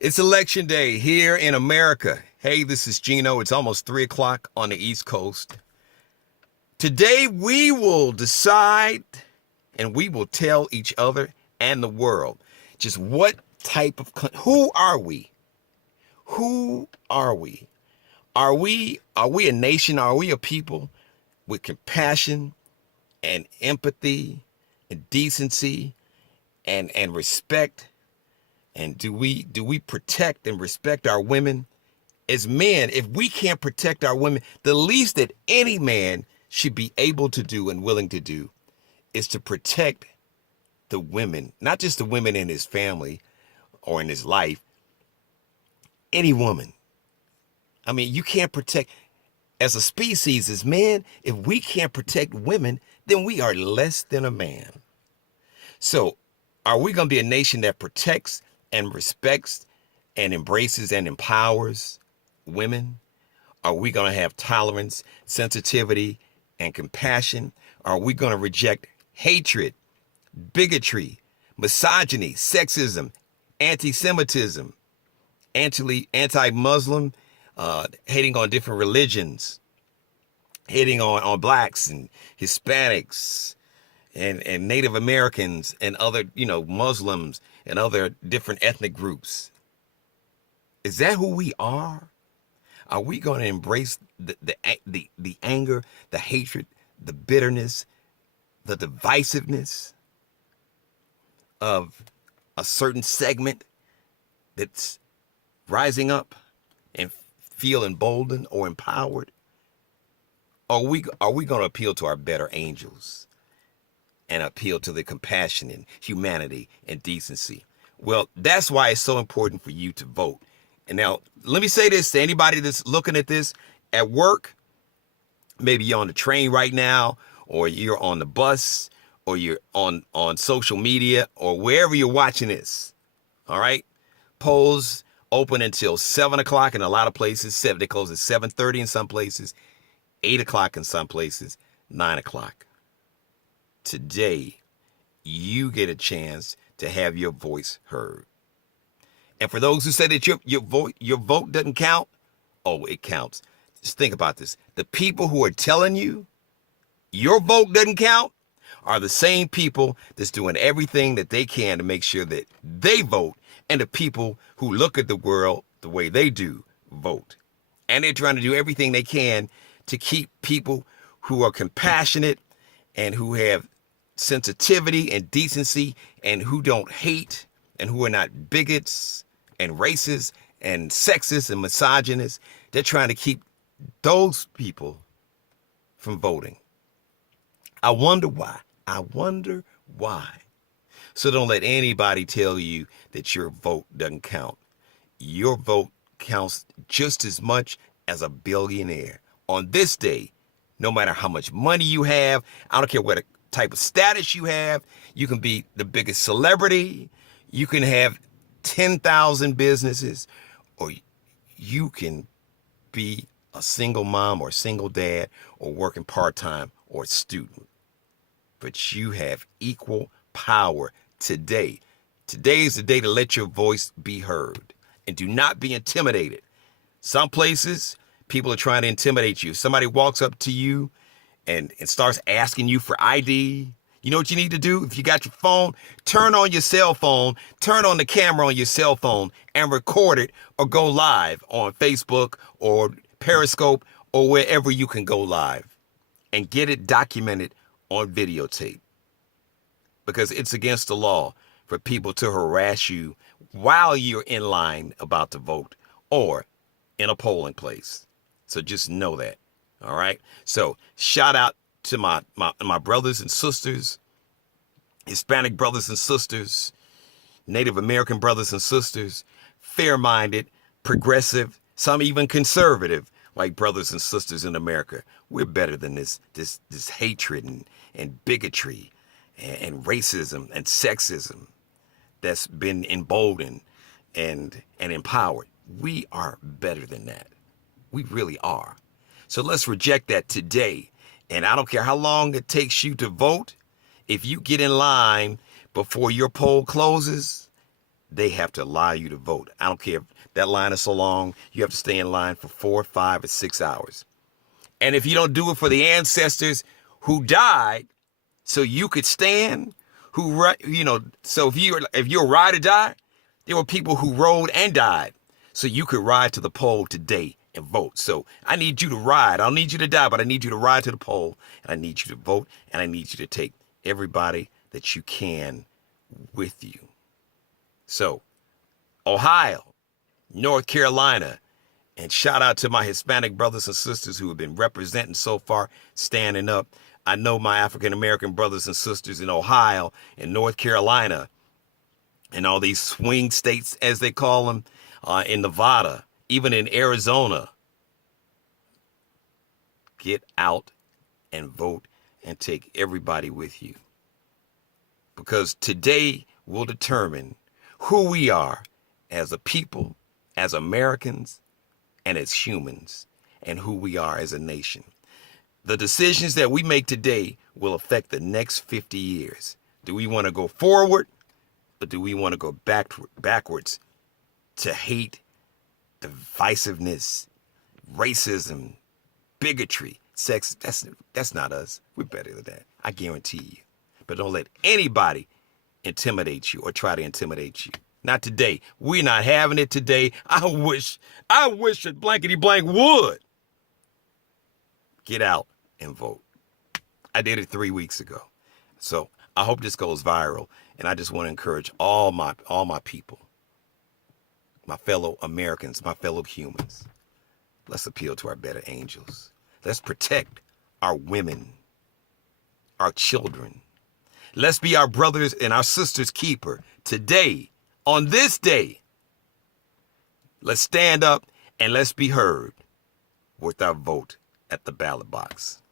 It's election day here in America. Hey, this is Gino. It's almost 3 o'clock on the East Coast. Today we will decide and we will tell each other and the world just what type of who are we? Who are we? Are we a nation? Are we a people with compassion and empathy and decency and respect? And do we protect and respect our women? As men, if we can't protect our women, the least that any man should be able to do and willing to do is to protect the women, not just the women in his family or in his life, any woman. I mean, you can't protect, as a species, as men, if we can't protect women, then we are less than a man. So are we going to be a nation that protects and respects and embraces and empowers women? Are we going to have tolerance, sensitivity, and compassion? Are we going to reject hatred, bigotry, misogyny, sexism, anti-Semitism, anti-Muslim, hating on different religions, hating on blacks and Hispanics and Native Americans and other, Muslims and other different ethnic groups? Is that who we are? Are we going to embrace the anger, the hatred, the bitterness, the divisiveness of a certain segment that's rising up and feel emboldened or empowered? Are we going to appeal to our better angels and appeal to the compassion and humanity and decency? Well, that's why it's so important for you to vote. And now, let me say this to anybody that's looking at this at work. Maybe you're on the train right now, or you're on the bus, or you're on social media, or wherever you're watching this. All right? Polls open until 7 o'clock in a lot of places. They close at 7:30 in some places, 8 o'clock in some places, 9 o'clock. Today, you get a chance to have your voice heard. And for those who say that your vote doesn't count, oh, it counts. Just think about this. The people who are telling you your vote doesn't count are the same people that's doing everything that they can to make sure that they vote, and the people who look at the world the way they do vote. And they're trying to do everything they can to keep people who are compassionate and who have sensitivity and decency and who don't hate and who are not bigots and racist and sexist and misogynist. They're trying to keep those people from voting. I wonder why. I wonder why. So don't let anybody tell you that your vote doesn't count. Your vote counts just as much as a billionaire. On this day, no matter how much money you have, I don't care what type of status you have, you can be the biggest celebrity, you can have 10,000 businesses, or you can be a single mom or single dad or working part-time or a student. But you have equal power today. Today is the day to let your voice be heard, and do not be intimidated. Some places, people are trying to intimidate you. If somebody walks up to you and starts asking you for ID, you know what you need to do? If you got your phone, turn on your cell phone, turn on the camera on your cell phone and record it, or go live on Facebook or Periscope or wherever you can go live, and get it documented on videotape, because it's against the law for people to harass you while you're in line about to vote or in a polling place. So just know that. All right. So shout out to my brothers and sisters, Hispanic brothers and sisters, Native American brothers and sisters, fair-minded, progressive, some even conservative, like brothers and sisters in America. We're better than this hatred and bigotry and racism and sexism that's been emboldened and empowered. We are better than that. We really are. So let's reject that today. And I don't care how long it takes you to vote. If you get in line before your poll closes, they have to allow you to vote. I don't care if that line is so long, you have to stay in line for 4, 5, or 6 hours. And if you don't do it for the ancestors who died so you could stand, so if you're a ride or die, there were people who rode and died so you could ride to the poll today and vote. So I need you to ride. I don't need you to die, but I need you to ride to the poll, and I need you to vote, and I need you to take everybody that you can with you. So Ohio, North Carolina, and shout out to my Hispanic brothers and sisters who have been representing so far, standing up. I know my African-American brothers and sisters in Ohio and North Carolina and all these swing states, as they call them, in Nevada, even in Arizona. Get out and vote and take everybody with you. Because today will determine who we are as a people, as Americans, and as humans, and who we are as a nation. The decisions that we make today will affect the next 50 years. Do we want to go forward, or do we want to go backwards to hate, divisiveness, racism, bigotry, sex? That's not us. We're better than that. I guarantee you. But don't let anybody intimidate you or try to intimidate you. Not today. We're not having it today. I wish that blankety blank would. Get out and vote. I did it 3 weeks ago. So I hope this goes viral. And I just want to encourage all my people, my fellow Americans, my fellow humans. Let's appeal to our better angels. Let's protect our women, our children. Let's be our brothers and our sisters' keeper today, on this day. Let's stand up and let's be heard with our vote at the ballot box.